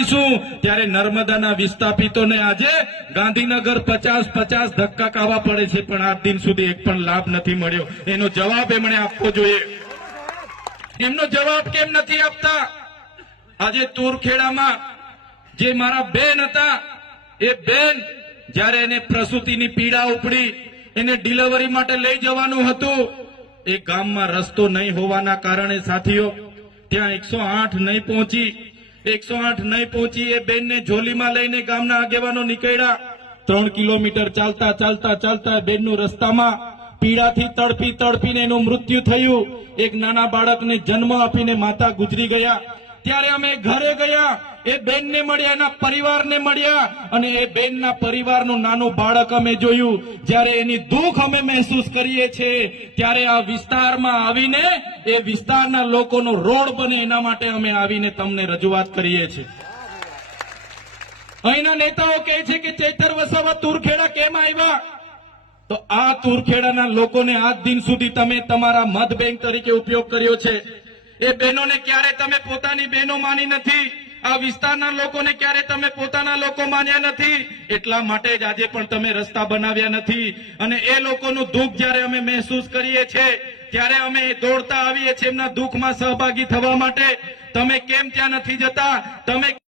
આપીશું ત્યારે નર્મદાના વિસ્થાપિતોને આજે ગાંધીનગર પચાસ પચાસ ધક્કા ખાવા પડે છે, પણ આ દિન સુધી એક પણ લાભ નથી મળ્યો. એનો જવાબ એમણે આપવો જોઈએ. એમનો જવાબ કેમ નથી આપતા? આજે તુરખેડામાં જે મારા બેન હતા, એ બેન જ્યારે એને પ્રસૂતિની પીડા ઉપડી, એને ડિલિવરી માટે લઈ જવાનું હતું, એ ગામમાં રસ્તો નહીં હોવાના કારણે સાથીઓ, ત્યાં એકસો આઠ નહીં પહોંચી એકસો આઠ નહીં પહોંચી એ બેનને ઝોલીમાં લઈને ગામના આગેવાનો નીકળ્યા. ત્રણ કિલોમીટર ચાલતા ચાલતા ચાલતા બેનનું રસ્તામાં પીડાથી તડપી તડપીને એનું મૃત્યુ થયું. એક નાના બાળકને જન્મ આપીને માતા ગુજરી ગયા. ત્યારે અમે ઘરે ગયા, એ બેનને મળ્યા, એના પરિવારને મળ્યા અને એ બેનના પરિવારનું નાનું બાળક અમે જોયું. જ્યારે એની દુઃખ અમે મહેસૂસ કરીએ છીએ, ત્યારે આ વિસ્તારમાં આવીને એ વિસ્તારના લોકોનો રોડ બને એના માટે અમે આવીને તમને રજૂઆત કરીએ છીએ. અહીંના નેતાઓ કહે છે કે ચૈતર વસાવા તુરખેડા કેમ આવ્યા? તો આ તુરખેડાના લોકોને આજ દિન સુધી તમે તમારા મત બેંક તરીકે ઉપયોગ કર્યો છે. એ બહેનોને ક્યારે તમે પોતાની બહેનો માની નથી? આ વિસ્તારના લોકોને ક્યારે તમે પોતાના લોકો માન્યા નથી? એટલા માટે જ આજે પણ તમે રસ્તા બનાવ્યા નથી. અને એ લોકોનું દુઃખ જ્યારે અમે મહેસૂસ કરીએ છીએ, ત્યારે અમે દોડતા આવીએ છીએ એમના દુઃખમાં સહભાગી થવા માટે. તમે કેમ ત્યાં નથી જતા? તમે